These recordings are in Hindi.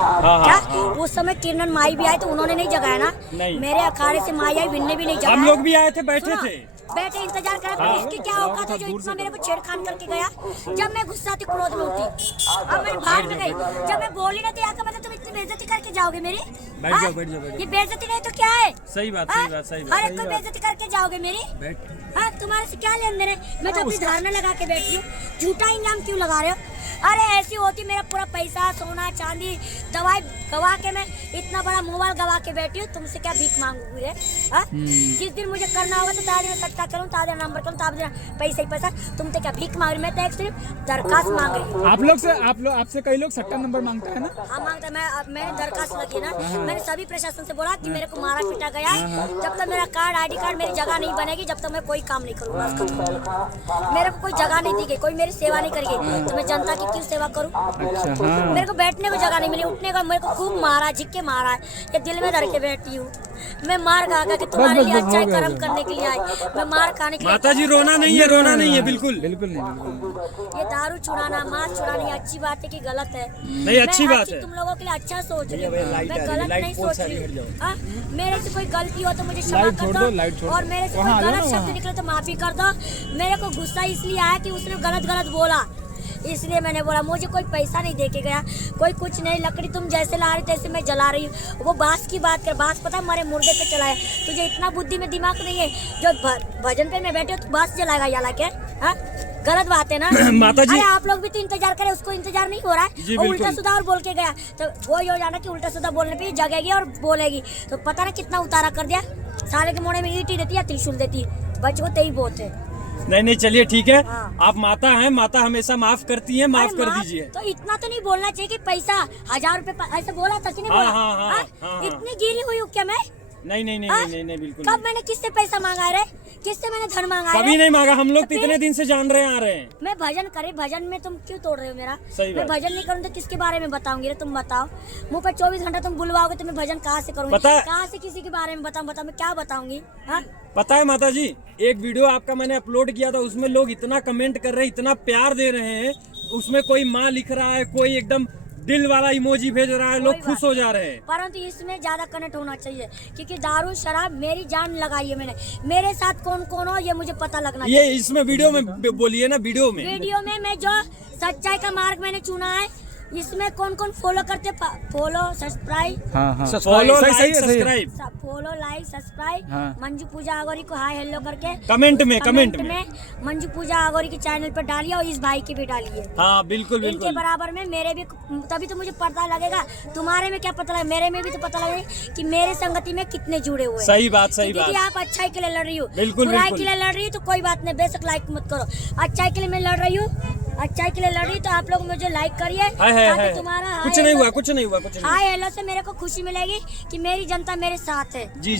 क्या उस समय किरण माई भी आए तो उन्होंने नहीं जगाया ना? मेरे अखाड़े से माई आई, भिन्ने भी नहीं जगाया। हम लोग भी आए थे, बैठे थे, बैठे इंतजार कर रहे। इसकी क्या औकात है जो इतना मेरे को छेड़खान करके गया? जब मैं गुस्सा थी, क्रोध में उठी, अब मैं भाग में गई। जब मैं बोली ना तो यहाँ का मतलब तुम इतनी बेइज्जती करके जाओगे मेरी? बैठ जाओ, बैठ जाओ, बैठ जाओ। ये बेइज्जती नहीं तो क्या है? सही बात, सही बात, सही बात। हर एक को बेइज्जती करके जाओगे मेरी? हाँ, तुम्हारे से क्या लेन देन है? मैं तो अपनी धारणा लगा के बैठी हूँ, झूठा इल्जाम क्यों लगा रहे हो? अरे ऐसी होती मेरा पूरा पैसा, सोना, चांदी, दवाई गवा के मैं इतना बड़ा मोबाइल गवा के बैठी हूँ, तुमसे क्या भीख मांगूंगी रे? जिस दिन मुझे करना होगा तो ताज़ा सट्टा करूँ, ताज़ा नंबर करूँ, ताज़ा पैसा ही पैसा। तुमसे क्या भीख मांग रही? मैं तो एक सिर्फ दरखास्त मांग रही हूँ। आप लोग से आपसे कई लोग सट्टा नंबर मांगता है ना? हाँ मांगता है। मैंने दरखास्त लगी ना, मैंने सभी प्रशासन से बोला कि मेरे को मारा पीटा गया है, जब तक मेरा कार्ड, ID कार्ड, मेरी जगह नहीं बनेगी, जब तक मैं कोई काम नहीं करूँगा। मेरे को कोई जगह नहीं दी गई, कोई मेरी सेवा नहीं करेगी, तो मैं जनता की क्यों सेवा करूँ? अच्छा, हाँ। मेरे को बैठने को जगह नहीं मिली, उठने को मेरे को खूब मारा, झिक्के मारा है, ये दिल में धर के बैठी हूँ। मैं मार खा कि तुम्हारे लिए अच्छा कर्म करने के लिए आई, मैं मार खाने के लिए। माता जी रोना नहीं है, रोना नहीं है, बिल्कुल बिल्कुल नहीं। ये दारू छुड़ाना, मांस छुड़ाना अच्छी बात है कि गलत है? नहीं, अच्छी बात है। तुम लोगों के लिए अच्छा सोच रही हूँ, मैं गलत नहीं सोच रही हूँ। मेरे से कोई गलती हो तो मुझे क्षमा कर दो, और मेरे से कोई गलत शब्द निकले तो माफी कर दो। मेरे को गुस्सा इसलिए आया कि उसने गलत बोला, इसलिए मैंने बोला। मुझे कोई पैसा नहीं दे के गया, कोई कुछ नहीं। लकड़ी तुम जैसे ला रही तैसे मैं जला रही हूँ। वो बांस की बात कर, बांस पता हमारे मुर्दे पे चलाए। तुझे इतना बुद्धि में दिमाग नहीं है जो भजन पे मैं बैठे हो तो बांस जलाएगा या के? हाँ, गलत बात है ना माता जी। अरे आप लोग भी तो इंतजार करें, उसको इंतजार नहीं हो रहा है। और उल्टा सीधा और बोल के गया तो वो हो जाना कि उल्टा सीधा बोलने पे जगेगी और बोलेगी तो पता ना कितना उतारा कर दिया। साले के मोड़े में ईंट ही देती है, त्रिशूल देती है, बच को तेई बहुत है। नहीं, चलिए ठीक है। हाँ। आप माता हैं, माता हमेशा माफ करती हैं, माफ कर दीजिए। तो इतना तो नहीं बोलना चाहिए कि पैसा 1000 रुपए ऐसे बोला था कि नहीं बोला? हाँ। इतनी गिरी हुई हूँ क्या मैं? नहीं, बिल्कुल। कब मैंने किससे पैसा मांगा है? किससे मैंने धन मांगा है? कभी नहीं मांगा, हम लोग तो इतने दिन से जान रहे आ रहे हैं। मैं भजन करे, भजन में तुम क्यों तोड़ रहे हो मेरा? सही मैं भजन नहीं करूँ तो किसके बारे में बताऊंगी रे? तुम बताओ। मुँह पे 24 घंटा तुम बुलवाओगे तो मैं भजन कहाँ से करूँगी? कहाँ से किसी के बारे में बताऊँ? मैं क्या बताऊंगी? हाँ, पता है माता जी, एक वीडियो आपका मैंने अपलोड किया था, उसमें लोग इतना कमेंट कर रहे हैं, इतना प्यार दे रहे हैं। उसमें कोई माँ लिख रहा है, कोई एकदम दिल वाला इमोजी भेज रहा है, लोग खुश हो जा रहे हैं। परंतु इसमें ज्यादा कनेक्ट होना चाहिए क्योंकि दारू शराब मेरी जान लगाई है मैंने। मेरे साथ कौन कौन हो ये मुझे पता लगना चाहिए। ये इसमें वीडियो में बोलिए ना, वीडियो में मैं जो सच्चाई का मार्ग मैंने चुना है, इसमें कौन कौन फॉलो करते? Follow subscribe, follow like subscribe, follow like subscribe. Manju Pooja Aghori को हाय हेलो करके कमेंट में मंजू पूजा आगोरी के चैनल पर डालिए और इस भाई की भी डालिए। हाँ बिल्कुल। इनके बराबर में मेरे भी, तभी तो मुझे पता लगेगा। तुम्हारे में क्या पता लगे, मेरे में भी तो पता लगेगा कि मेरे संगति में कितने जुड़े हुए। सही बात। आप अच्छाई के लिए लड़ रही हो, बिल्कुल बुराई के लिए लड़ रही हो तो कोई बात नहीं, बेशक लाइक मत करो। अच्छाई के लिए मैं लड़ रही हूँ, अच्छाई के लिए लड़ रही तो आप लोग मुझे लाइक करिए ताकि तुम्हारा कुछ नहीं हुआ। हाय हेलो से मेरे को खुशी मिलेगी कि मेरी जनता मेरे साथ है। जी।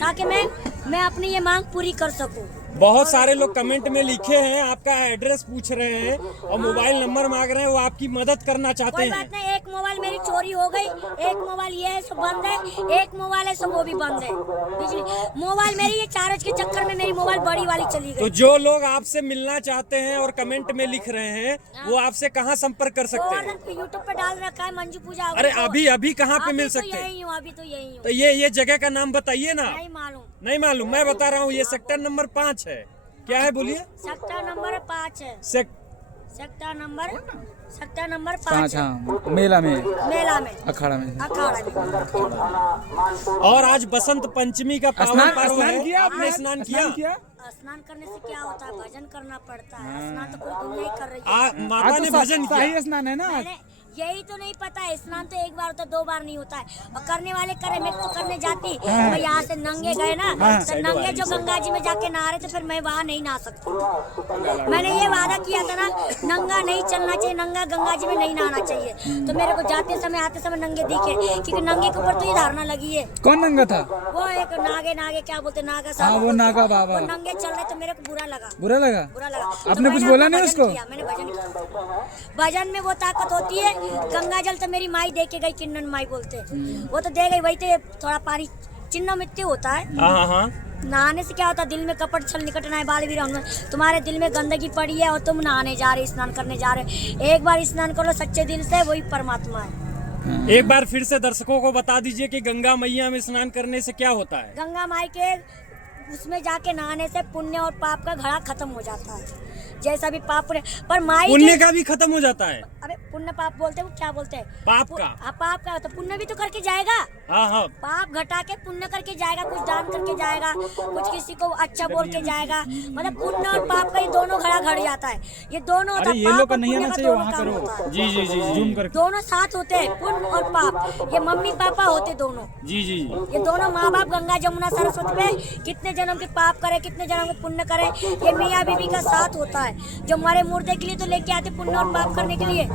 ताकि मैं अपनी ये मांग पूरी कर सकूं। बहुत सारे लोग कमेंट में लिखे हैं, आपका एड्रेस पूछ रहे हैं और मोबाइल नंबर मांग रहे हैं, वो आपकी मदद करना चाहते हैं। कोई बात नहीं, एक मोबाइल मेरी चोरी हो गई, एक मोबाइल ये है सो बंद है, एक मोबाइल है सो वो भी बंद है। बिजली मोबाइल मेरी ये चार्ज के चक्कर में मेरी मोबाइल बड़ी वाली चली गई। तो जो लोग आपसे मिलना चाहते हैं और कमेंट में लिख रहे हैं, वो आपसे कहाँ संपर्क कर सकते हैं? यूट्यूब पे डाल रखा है मंजू पूजा। अरे अभी कहाँ पे मिल सकते हैं? अभी तो यही हूँ। तो ये जगह का नाम बताइए ना। नहीं मालूम। मैं बता रहा हूँ, ये सेक्टर नंबर 5 है। क्या है बोलिए? सेक्टर नंबर 5 है। सेक्टर नंबर 5 हाँ, मेला में अखाड़ा में। और आज बसंत पंचमी का पावन पर्व है। आपने स्नान किया? स्नान करने से क्या होता है? भजन करना पड़ता है। स्नान तो पूरी दुनिया ही कर रही है। माता ने भजन किया। स्नान है ना? यही तो नहीं पता है, स्नान तो एक बार होता है, 2 बार नहीं होता है। और करने वाले करे, मैं तो करने जाती। मैं यहाँ से नंगे गए ना, तो नंगे जो गंगा जी में जाके नहा रहे तो फिर मैं वहाँ नहीं नहा सकती। मैंने ये वादा किया था ना, नंगा नहीं चलना चाहिए, नंगा गंगा जी में नहीं नहाना चाहिए। तो मेरे को जाते समय आते समय नंगे दिखे, क्योंकि नंगे के ऊपर तो ये धारणा लगी है। कौन नंगा था? वो एक नागे क्या बोलते, नागा साहब। वो नागा बाबा। वो नंगे चल रहे तो मेरे को बुरा लगा। आपने कुछ बोला नहीं उसको? मैंने भजन किया। भजन में वो ताकत होती है। गंगा जल तो मेरी माई दे के गई, किन्नन माई बोलते, वो तो दे गई। वही तो थोड़ा पानी चिन्ह मृत्यु होता है। नहाने से क्या होता है? दिल में कपट छल निकटना है बाल वीर। तुम्हारे दिल में गंदगी पड़ी है और तुम नहाने जा रहे, स्नान करने जा रहे। एक बार स्नान कर लो सच्चे दिल से, वही परमात्मा है। एक बार फिर से दर्शकों को बता दीजिए कि गंगा मैया में स्नान करने से क्या होता है। गंगा माई के उसमें जाके नहाने से पुण्य और पाप का घड़ा खत्म हो जाता है। जैसा भी पाप पर माई पुण्य का भी खत्म हो जाता है। अबे पुण्य पाप बोलते हैं, वो क्या बोलते हैं? पाप का। हाँ पाप का, तो पुण्य भी तो करके जाएगा। हाँ हाँ। पाप घटा के पुण्य करके जाएगा, कुछ दान करके जाएगा, कुछ किसी को अच्छा बोल के जाएगा। मतलब पुण्य और पाप का ये दोनों घड़ा घट जाता है। ये दोनों होता है, ये लोग पाप का और नहीं पुण्य आना का चाहिए, दोनों वहाँ काम करो। होता है। जी जी जी जी जूम करके। दोनों साथ होते हैं, पुण्य और पाप। ये मम्मी पापा होते दोनों। जी जी। ये दोनों माँ बाप गंगा जमुना सरस्वती पे कितने जन्म के पाप करे, कितने जन्म के पुण्य करे, ये मियाँ बीवी का साथ होता है। जो मरे मुर्दे के लिए तो लेके आते पुण्य और पाप करने के लिए,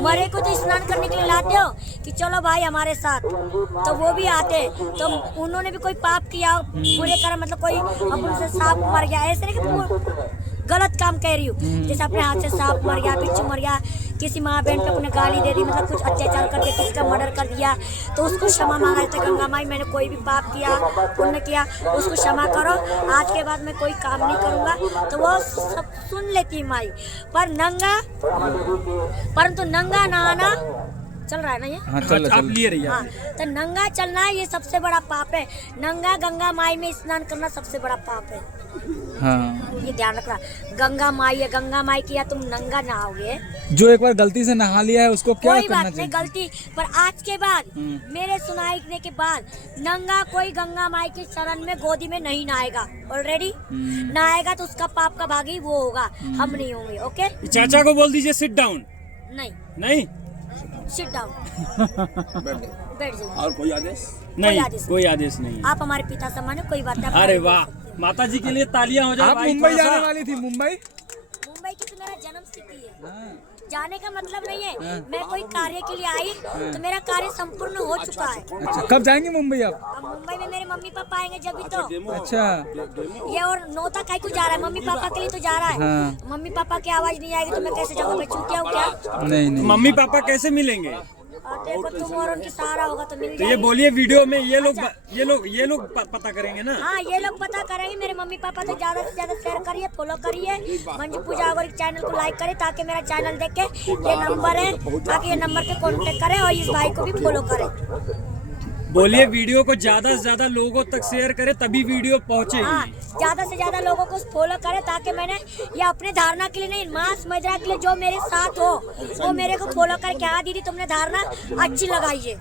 मरे को तो स्नान करने के लिए लाते हो कि चलो भाई हमारे साथ, तो वो भी आते। तो उन्होंने भी कोई पाप किया, बुरे कर्म, मतलब कोई अपन से सांप मर गया, ऐसे नहीं कि गलत काम कह रही हूँ। जैसे अपने हाथ से सांप मर गया, बिच्छू मर गया, किसी माँ बहन को अपने गाली दे दी, मतलब कुछ अत्याचार करके किसी का मर्डर कर दिया, तो उसको क्षमा मांगा जाता है। गंगा माई मैंने कोई भी पाप किया, पुण्य किया, उसको क्षमा करो, आज के बाद मैं कोई काम नहीं करूँगा। तो वो सब सुन लेती है माई। पर नंगा, परंतु नंगा नहाना चल रहा है ना ये? हाँ चल आप लिए रहिए। हाँ, तो नंगा चलना ये सबसे बड़ा पाप है। नंगा गंगा माई में स्नान करना सबसे बड़ा पाप है। हाँ। ये ध्यान रखना, गंगा माई है, गंगा माई की या तुम नंगा नहाओगे। जो एक बार गलती से नहा लिया है उसको क्या कोई करना बात नहीं, चाहिए? गलती पर आज के बाद मेरे सुनाने के बाद नंगा कोई गंगा माई के शरण में गोदी में नहीं नहाएगा। ऑलरेडी नहाएगा तो उसका पाप का भागी वो होगा, हम नहीं होंगे। ओके, चाचा को बोल दीजिए सिट डाउन। नहीं, नहीं सिट डाउन, बैठ जाइए। और कोई आदेश? नहीं, आदेश कोई आदेश नहीं। आप हमारे पिता समान है, कोई बात नहीं। आप अरे हमारे वाह, बोल सकते हैं। माता जी के लिए तालियां हो जाए आप भाई, मुंबई थोड़ा जाने सा। वाली थी, मुंबई? मुंबई की तो मेरा जन्म सिटी है। हाँ। जाने का मतलब नहीं है, मैं कोई कार्य के लिए आई तो मेरा कार्य संपूर्ण हो चुका है। अच्छा, कब जाएंगे मुंबई आप? अब मुंबई में मेरे मम्मी पापा आएंगे जब भी तो। अच्छा। ये और नौता काहे को जा रहा है, मम्मी पापा के लिए तो जा रहा है। हाँ। मम्मी पापा की आवाज नहीं आएगी तो मैं कैसे जाऊंगा? मैं चूतिया हूँ क्या? नहीं नहीं। मम्मी पापा कैसे मिलेंगे? और देखो तुम और उनकी सहारा होगा तो मिल तो ये जाएगी। बोलिए वीडियो में ये लोग अच्छा। पता करेंगे ना। हाँ, ये लोग पता करेंगे। मेरे मम्मी पापा तो ज्यादा से ज्यादा शेयर करिए, फॉलो करिए, मंजू पूजा अगौरी चैनल को लाइक करें, ताकि मेरा चैनल देख के ये नंबर है, ताकि ये नंबर पे कांटेक्ट करें और इस भाई को भी फॉलो करें। बोलिए वीडियो को ज्यादा से ज्यादा लोगों तक शेयर करें, तभी वीडियो हाँ, पहुंचेगी। ज्यादा से ज्यादा लोगों को फॉलो करें, ताकि मैंने ये अपने धारणा के लिए नहीं, मास मजरा के लिए जो मेरे साथ हो वो मेरे को फॉलो करके, हाँ दीदी तुमने धारणा अच्छी लगाई है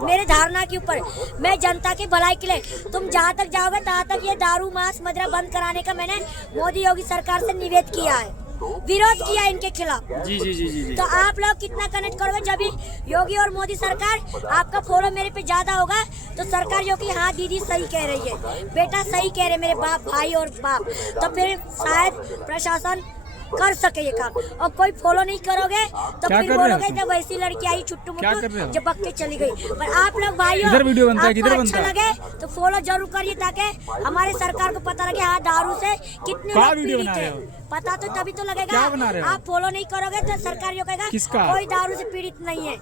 मेरे धारणा के ऊपर, मैं जनता की भलाई के लिए। तुम जहाँ तक जाओगे तहाँ तक ये दारू मांस मदिरा बंद कराने का मैंने मोदी योगी सरकार से निवेदन किया है, विरोध किया इनके खिलाफ। जी जी जी जी जी। तो आप लोग कितना कनेक्ट करोगे? जब भी योगी और मोदी सरकार आपका फॉलो मेरे पे ज्यादा होगा तो सरकार जो कि हाँ दीदी सही कह रही है, बेटा सही कह रहे मेरे बाप, भाई और बाप, तो फिर शायद प्रशासन कर सके ये काम। और कोई फॉलो नहीं करोगे तो फिर बोलोगे जब वैसी लड़की आई छुट्टू मुट्टू जब बक के चली गई। पर आप लोग भाइयों, इधर वीडियो बनता है, किधर आपको बनता अच्छा है? लगे तो फॉलो जरूर करिए, ताकि हमारे सरकार को पता लगे हाँ दारू से कितने लोग पीड़ित है। पता तो तभी तो लगेगा। क्या बना रहे हो? आप फॉलो नहीं करोगे तो सरकार जो कहेगा किसका? कोई दारू से पीड़ित नहीं है,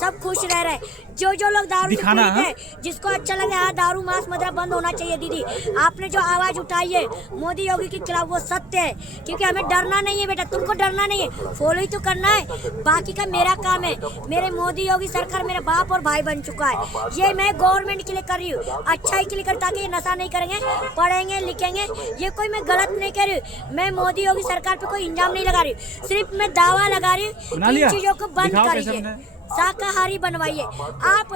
सब खुश रह रहे। जो जो लोग दारू से दिखाना, पीड़ित है, जिसको अच्छा लगे हाँ दारू मांस मदिरा बंद होना चाहिए। दीदी आपने जो आवाज उठाई है मोदी योगी के खिलाफ वो सत्य है, क्योंकि हमें डरना नहीं है बेटा, तुमको डरना नहीं है, फॉलो ही तो करना है, बाकी का मेरा काम है। मेरे मोदी योगी सरकार मेरे बाप और भाई बन चुका है, ये मैं गवर्नमेंट के लिए कर रही हूँ, अच्छाई के लिए कर, ताकि ये नशा नहीं करेंगे, पढ़ेंगे लिखेंगे। ये कोई मैं गलत नहीं कर रही हूँ, मैं मोदी योगी सरकार पे कोई इल्जाम नहीं लगा रही, सिर्फ मैं दावा लगा रही हूँ इन चीजों को बंद करिए, शाकाहारी बनवाइए। आप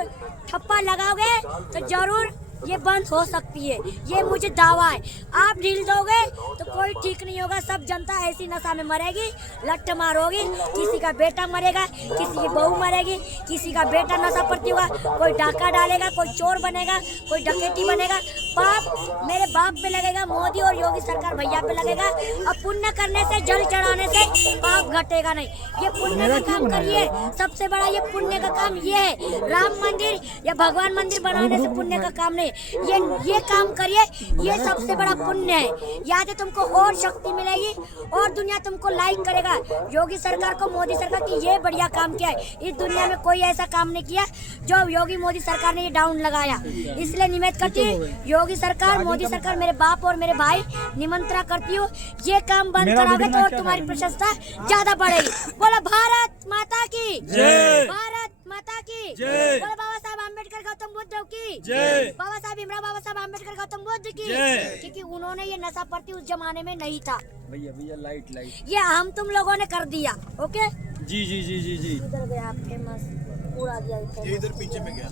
ठप्पा लगाओगे तो जरूर ये बंद हो सकती है, ये मुझे दावा है। आप ढील दोगे तो कोई ठीक नहीं होगा, सब जनता ऐसी नशा में मरेगी, लट्ठ मार होगी, किसी का बेटा मरेगा, किसी की बहू मरेगी, किसी का बेटा नशा प्रति होगा, कोई डाका डालेगा, कोई चोर बनेगा, कोई डकैती बनेगा। पाप मेरे बाप पे लगेगा, मोदी और योगी सरकार भैया पे लगेगा। अब पुण्य करने से, जल चढ़ाने से पाप घटेगा नहीं, ये पुण्य का काम करिए। सबसे बड़ा ये पुण्य का काम ये है, राम मंदिर या भगवान मंदिर बनाने से पुण्य का काम नहीं, ये काम करिए, ये सबसे बड़ा पुण्य है। याद है तुमको और शक्ति मिलेगी और दुनिया तुमको लाइक करेगा। योगी सरकार को, मोदी सरकार की ये बढ़िया काम किया है, इस दुनिया में कोई ऐसा काम नहीं किया जो योगी मोदी सरकार ने ये डाउन लगाया। इसलिए निवेदन करती हूँ योगी सरकार, मोदी सरकार, मेरे बाप और मेरे भाई निमंत्रण करती हूँ, ये काम बंद कराओगे तो और तुम्हारी प्रशंसा ज्यादा बढ़ेगी। बोला भारत माता की जय, भारत माता की जय। बोलो बाबा साहब अम्बेडकर गौतम बुद्ध की जय। बाबा साहब भीमराव बाबा साहब अम्बेडकर गौतम बुद्ध की जय। क्योंकि उन्होंने ये नशा प्रति उस जमाने में नहीं था, भैया भैया लाइट ये हम तुम लोगों ने कर दिया। ओके, जी जी जी जी जी। इधर गया फेमस, पूरा गया ये इधर पीछे में गया।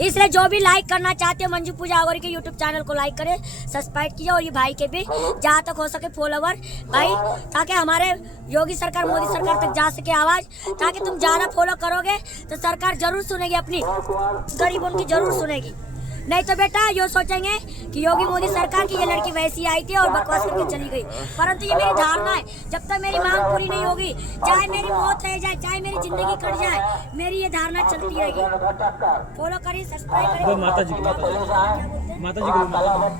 इसलिए जो भी लाइक करना चाहते हो मंजू पूजा अगौरी के यूट्यूब चैनल को लाइक करे, सब्सक्राइब कीजिए और ये भाई के भी जहाँ तक हो सके फॉलोवर भाई, ताकि हमारे योगी सरकार मोदी सरकार तक जा सके आवाज, ताकि तुम ज्यादा फॉलो करोगे तो सरकार जरूर सुनेगी, अपनी गरीबों की जरूर सुनेगी। नहीं तो बेटा यो सोचेंगे कि योगी मोदी सरकार की ये लड़की वैसी आई थी और बकवास करके चली गई, परंतु ये मेरी धारणा है, जब तक मेरी मांग पूरी नहीं होगी, चाहे मेरी मौत रह जाए, चाहे मेरी जिंदगी कट जाए, मेरी ये धारणा चलती रहेगी। फॉलो करिए, सब्सक्राइब करिए। माता जी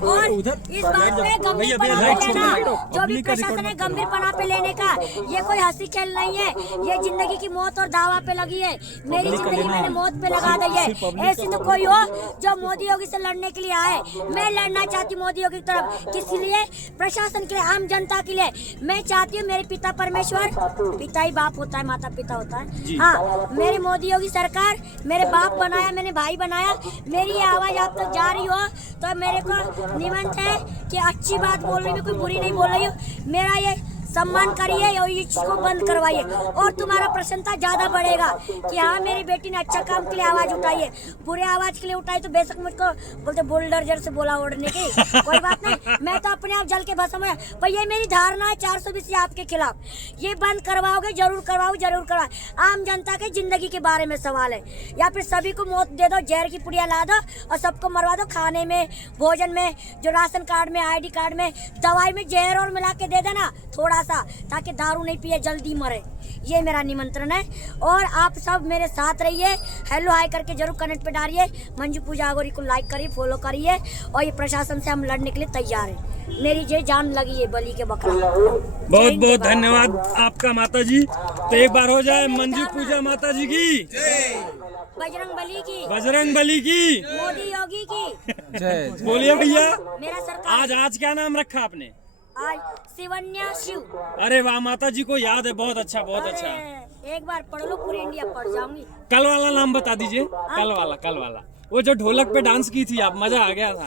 और इस बात पे गंभीर पना पे लेना, जो भी प्रशासन है गंभीर पना पे लेने का, ये कोई हंसी खेल नहीं है, ये जिंदगी की मौत और दावा पे लगी है। मेरी जिंदगी मैंने मौत पे लगा दी है। ऐसी तो कोई हो जो मोदी योगी से लड़ने के लिए आए, मैं लड़ना चाहती हूँ मोदी योगी की तरफ, किस लिए? प्रशासन के लिए, आम जनता के लिए। मैं चाहती हूँ मेरे पिता परमेश्वर, पिता ही बाप होता है, माता पिता होता है, हाँ, मेरी मोदी योगी सरकार मेरे बाप बनाया, मैंने भाई बनाया, मेरी ये आवाज आप तक जा रही हो तो मेरे को निमंत्रण है कि अच्छी बात बोल रही हूँ, कोई बुरी नहीं बोल रही हूँ, मेरा ये सम्मान करिए और ये चीज को बंद करवाइए, और तुम्हारा प्रसन्नता ज्यादा बढ़ेगा कि हाँ मेरी बेटी ने अच्छा काम के लिए आवाज उठाई है। बुरे आवाज के लिए उठाई तो बेशक मुझको बोलते बुलडोजर से बोला ओढ़ने की, कोई बात नहीं, मैं तो अपने आप जल के भस्म है, पर ये मेरी धारणा है 420 आपके खिलाफ, ये बंद करवाओगे, जरूर करवाओ, जरूर करवाओ। आम जनता के जिंदगी के बारे में सवाल है, या फिर सभी को मौत दे दो, जहर की पुड़िया ला दो और सबको मरवा दो, खाने में, भोजन में, जो राशन कार्ड में, ID कार्ड में, दवाई में जहर और मिला के दे देना थोड़ा सा, ताकि दारू नहीं पिए जल्दी मरे। ये मेरा निमंत्रण है और आप सब मेरे साथ रहिए, हेलो हाय करके जरूर कनेक्ट पे डालिए, मंजू पूजा अगौरी को लाइक करिए, फॉलो करिए, और ये प्रशासन से हम लड़ने के लिए तैयार हैं। मेरी जे जान लगी है बलि के बकरा। बहुत बहुत धन्यवाद आपका माता जी। तो एक बार हो जाए मंजू पूजा माता जी की, बजरंग बली की, बजरंग बली की, मोदी योगी की जय। बोलिए भैया। मेरा सरकार आज क्या नाम रखा आपने? आज शिवन्या शिव। अरे वाह, माता जी को याद है, बहुत अच्छा बहुत अच्छा। अरे, एक बार पढ़ लो, पूरी इंडिया पढ़ जाऊंगी। कल वाला नाम बता दीजिए, कल वाला वो जो ढोलक पे डांस की थी आप, मजा आ गया था।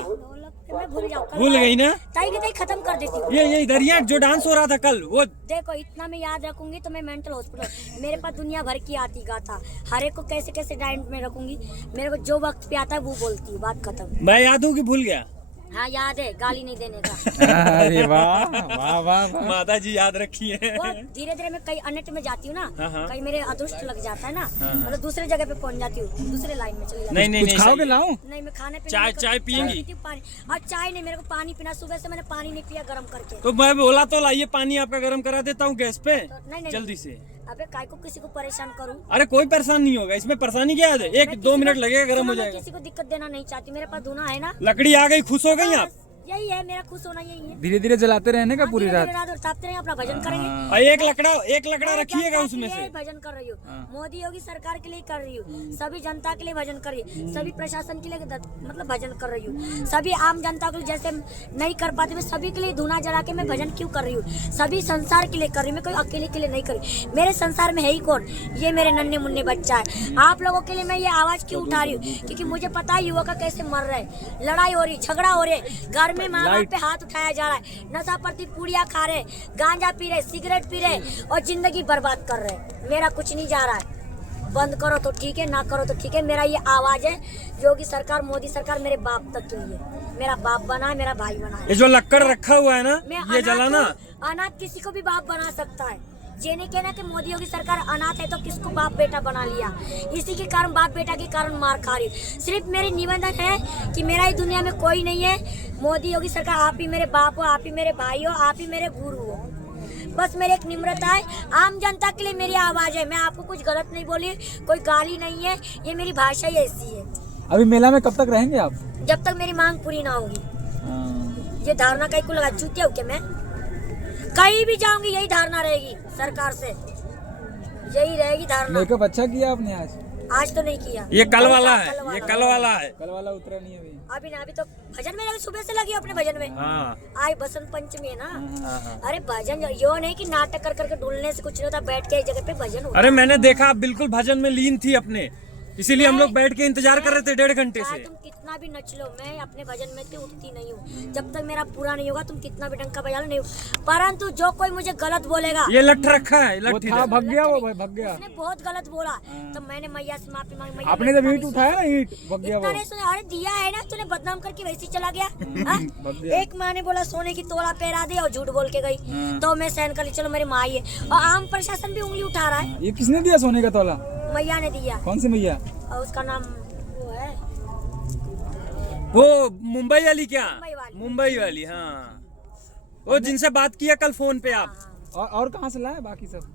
मैं भूल जाऊँ, भूल गई ना? ताई के ताई खत्म कर देती हूँ। ये इधर ही जो डांस हो रहा था कल, वो देखो इतना मैं याद रखूंगी तो मैं मेंटल हॉस्पिटल, मेरे पास दुनिया भर की आती गाता, हर एक को कैसे कैसे डाइट में रखूंगी, मेरे को जो वक्त पे आता है वो बोलती हूँ, बात खत्म। मैं याद हूँ कि भूल गया? हाँ याद है, गाली नहीं देने का। अरे वाह वाह वाह वाह। माता जी याद रखी है। वो धीरे धीरे मैं कई अनेट में जाती हूँ ना, हाँ। कहीं मेरे अदृष्ट लग जाता है ना, मतलब दूसरे जगह पे पहुंच जाती हूँ, दूसरे लाइन में चली जाती हूँ। नहीं कुछ खाओगे लाऊं? नहीं, मैं खाने पीने चाय पियेंगी? पानी, और चाय नहीं, मेरे को पानी पीना, सुबह से मैंने पानी नहीं पिया गर्म करके। तो मैं बोला तो लाइए पानी आपका गर्म करा देता हूँ गैस पे, नहीं जल्दी से। अबे काय को किसी को परेशान करूं? अरे कोई परेशान नहीं होगा इसमें, परेशानी क्या है? एक 2 मिनट लगेगा, गर्म हो मैं जाएगा। किसी को दिक्कत देना नहीं चाहती, मेरे पास धुना है ना। लकड़ी आ गई, खुश हो गई आप? यही है मेरा खुश होना, यही है। धीरे धीरे जलाते रहने का पूरी रात। और तापते रहेंगे, अपना भजन करेंगे। और एक लकड़ा रखिएगा उसमें से। भजन कर रही हूँ, मोदी योगी सरकार के लिए कर रही हूँ, सभी जनता के लिए भजन कर रही हूँ, सभी प्रशासन के लिए मतलब भजन कर रही हूँ, सभी आम जनता के लिए जैसे नहीं कर पाती, मैं सभी के लिए धुना जला के मैं भजन क्यों कर रही हूँ, सभी संसार के लिए कर रही हूँ, मैं कोई अकेले के लिए नहीं कर रही। मेरे संसार में है ही कौन? ये मेरे नन्हे मुन्ने बच्चा है। आप लोगों के लिए मैं ये आवाज क्यों उठा रही हूँ? क्योंकि मुझे पता है युवक कैसे मर रहे, लड़ाई हो रही, झगड़ा हो रहे, घर में माँ बाप पे हाथ उठाया जा रहा है, नशा प्रति पूड़िया खा रहे, गांजा पी रहे, सिगरेट पी रहे और जिंदगी बर्बाद कर रहे। मेरा कुछ नहीं जा रहा है, बंद करो तो ठीक है, ना करो तो ठीक है। मेरा ये आवाज है, योगी सरकार मोदी सरकार मेरे बाप तक के लिए, मेरा बाप बना है, मेरा भाई बना है। ये जो लक्कड़ रखा हुआ है ना, ये जलाना। अनाथ किसी को भी बाप बना सकता है, ये नहीं कहना कि मोदी योगी सरकार अनाथ है तो किसको बाप बेटा बना लिया। इसी के कारण बाप बेटा के कारण मार खा रही। सिर्फ मेरी निवेदन है कि मेरा ही दुनिया में कोई नहीं है, मोदी योगी सरकार आप ही मेरे बाप हो, आप ही मेरे भाई हो, आप ही मेरे गुरु हो। बस मेरी एक निम्रता है, आम जनता के लिए मेरी आवाज है, मैं आपको कुछ गलत नहीं बोली, कोई गाली नहीं है, ये मेरी भाषा ही ऐसी है। अभी मेला में कब तक रहेंगे आप? जब तक मेरी मांग पूरी ना होगी। ये धारणा कहीं को लगा, चूतिया हूँ क्या मैं? कहीं भी जाऊंगी यही धारणा रहेगी सरकार से, यही रहेगी धारणा। मेकअप अच्छा किया आपने आज? आज तो नहीं किया, ये कल वाला है, ये कल वाला है। कल वाला उतरा नहीं है अभी। अभी ना अभी तो भजन में सुबह से लगी अपने भजन में। हाँ आज बसंत पंचमी है ना। हाँ। अरे भजन यो नहीं कि नाटक कर करके ढूंढने से कुछ नहीं होता, बैठ के एक जगह पे भजन होता। अरे मैंने देखा आप बिल्कुल भजन में लीन थी अपने, इसीलिए हम लोग बैठ के इंतजार कर रहे थे 1.5 घंटे चाहे से। तुम कितना भी नच लो, मैं अपने भजन में से उठती नहीं हूँ जब तक मेरा पूरा नहीं होगा। तुम कितना भी डंका बजा लो नहीं, परंतु जो कोई मुझे गलत बोलेगा, ये लठ रखा है, वो लठ था इधर। भग गया, वो भाई भग गया। उसने बहुत गलत बोला तो मैंने मैया से माफी मांगी। मैया आपने जब ईंट उठाया ना, ईंट भग गया इतना वो। नहीं सुना, अरे दिया है ना तूने बदनाम करके वैसे ही चला गया। हाँ? भग गया। एक माँ ने बोला सोने की तोला पहरा दी और झूठ बोल के गई, तो मैं सहन कर ली, चलो मेरी माँ ही है। और आम प्रशासन भी उंगली उठा रहा है। ये किसने दिया सोने का तोला? मैया ने दिया, कौन सी मैया? और उसका नाम वो है वो मुंबई वाली क्या? मुंबई वाली। मुंबई वाली, हाँ, वो जिनसे बात किया कल फोन पे आप। और कहाँ से लाए बाकी सब?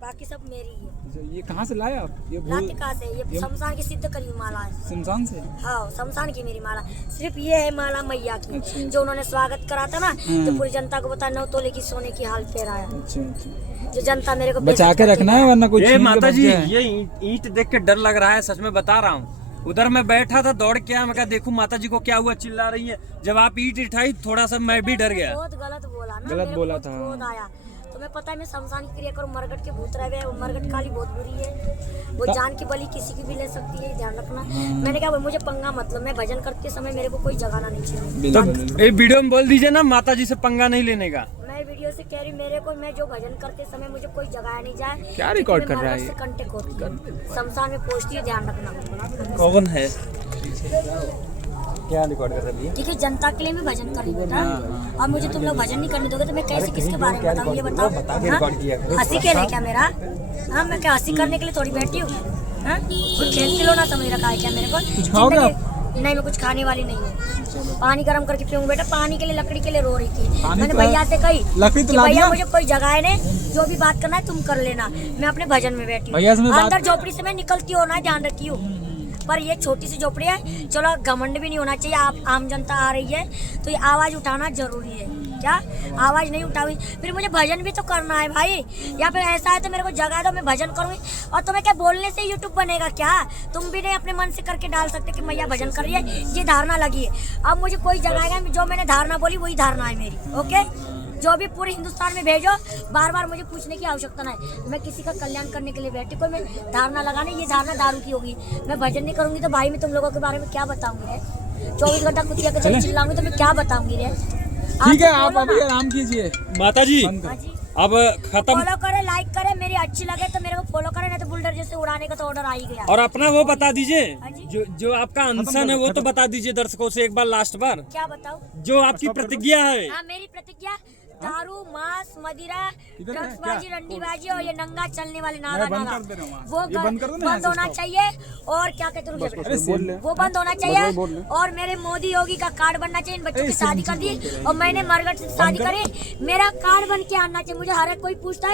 बाकी सब मेरी ही है। अच्छा, ये कहाँ से लाए आप? ये भूल लाते कहाँ से? ये शमशान की सिद्ध करी माला है। शमशान से? हाँ, शमशान की मेरी माला, सिर्फ ये है माला मैया की। अच्छा। जो उन्होंने स्वागत करा था ना, तो पूरी जनता को बता 9 तोले की सोने की हाल फेराया। अच्छा अच्छा, जो जनता मेरे को बचा के बेइज्जत रखना है वरना कोई ये छीन के माता भग जी, जाए। ये ईंट देख के डर लग रहा है, सच में बता रहा हूँ। उधर मैं बैठा था, दौड़ के आया, मैं कहा देखूं माता जी को क्या हुआ, चिल्ला रही है। जब आप ईंट उठाई थोड़ा सा मैं भी डर गया। बहुत गलत बोला ना, गलत मेरे को बोला बहुत था। क्रोध आया। तुम्हें पता है मैं शमशान की क्रिया करूँ, मरगट के भूत रहे हुए, मरगट काली बहुत बुरी है, वो जान की बलि किसी की भी ले सकती है, ध्यान रखना। मैंने कहा मुझे पंगा मतलब, मैं भजन करते समय मेरे को कोई जगाना नहीं चाहिए। तो ये वीडियो में बोल दीजिए ना माता जी से पंगा नहीं लेने का। मैं वीडियो से कह रही मेरे को, मैं जो भजन करते समय मुझे कोई जगाया नहीं जाए। क्या रिकॉर्ड कर रहा है ये? कांटेक्ट होती है, शमशान में पहुंचती है, ध्यान रखना। कौन है? क्या रिकॉर्ड कर रही है? ठीक है, जनता के लिए मैं भजन कर रही हूँ बेटा, और मुझे तुम लोग भजन नहीं करने दोगे तो मैं कैसे किसके बारे में बताऊँ, ये बताओ। हाँ? हंसी के लिए क्या मेरा? हाँ, मैं क्या हंसी करने के लिए थोड़ी बैठी हूँ? हाँ? कुछ खेल खिलौना समझ रखा है क्या मेरे को? खाओगे जिंदगी- नहीं, मैं कुछ खाने वाली नहीं हूँ। पानी गर्म करके पीऊँ बेटा, पानी के लिए लकड़ी के लिए रो रही थी। पानी मैंने तो भैया से कही लकड़ी तो कि ला भैया दिया। मुझे कोई जगह नहीं, जो भी बात करना है तुम कर लेना, मैं अपने भजन में बैठी भैया से मैं हूँ। बात- अंदर झोपड़ी से मैं निकलती हो ना, ध्यान रखी हूँ। पर ये छोटी सी झोपड़ी है, चलो घमंड भी नहीं होना चाहिए। आप आम जनता आ रही है तो ये आवाज उठाना जरूरी है। क्या आवाज नहीं उठाई फिर मुझे भजन भी तो करना है भाई, या फिर ऐसा है तो मेरे को जगा दो, मैं भजन करूंगी। और तुम्हें क्या बोलने से यूट्यूब बनेगा क्या? तुम भी नहीं अपने मन से करके डाल सकते कि मैया भजन कर रही है, ये धारणा लगी है। अब मुझे कोई जगाएगा, जो मैंने धारणा बोली वही धारणा है मेरी। ओके, जो भी पूरे हिंदुस्तान में भेजो, बार बार मुझे पूछने की आवश्यकता नहीं। मैं किसी का कल्याण करने के लिए बैठी, कोई मैं धारणा लगाने, ये धारणा दारू की होगी। मैं भजन नहीं करूंगी तो भाई मैं तुम लोगों के बारे में क्या बताऊंगी रे? 24 घंटा कुतिया के चल चिल्लाऊंगी तो मैं क्या बताऊंगी रे? ठीक है, तो आप बोलो अभी ना। आराम कीजिए। माता जी बंद हाँ कर। जी, अब खत्म। फॉलो करे, लाइक करे, मेरी अच्छी लगे तो मेरे को फॉलो करे, नहीं तो बुलडर जैसे उड़ाने का तो ऑर्डर आ ही गया। और अपना वो बता दीजिए, हाँ जी। जो आपका अनशन है वो तो बता दीजिए दर्शकों से एक बार, लास्ट बार। क्या बताऊं? जो आपकी प्रतिज्ञा है। हाँ, मेरी प्रतिज्ञा, दारू, मांस, मदिरा, इधर ड्रग्सबाजी, रंडीबाजी और ये नंगा चलने वाले नारा मैं बंद नारा, कर दे रहा हूँ वहाँ। वो ये बंद कर दो ना, बंद होना चाहिए। और क्या कहते हैं, अरे बोल ले। वो बंद होना चाहिए। और मेरे मोदी योगी का कार्ड बनना चाहिए। इन बच्चों की शादी कर दी और मैंने मरगट से शादी करी, मेरा कार्ड बन के आना चाहिए। मुझे हर एक कोई पूछता है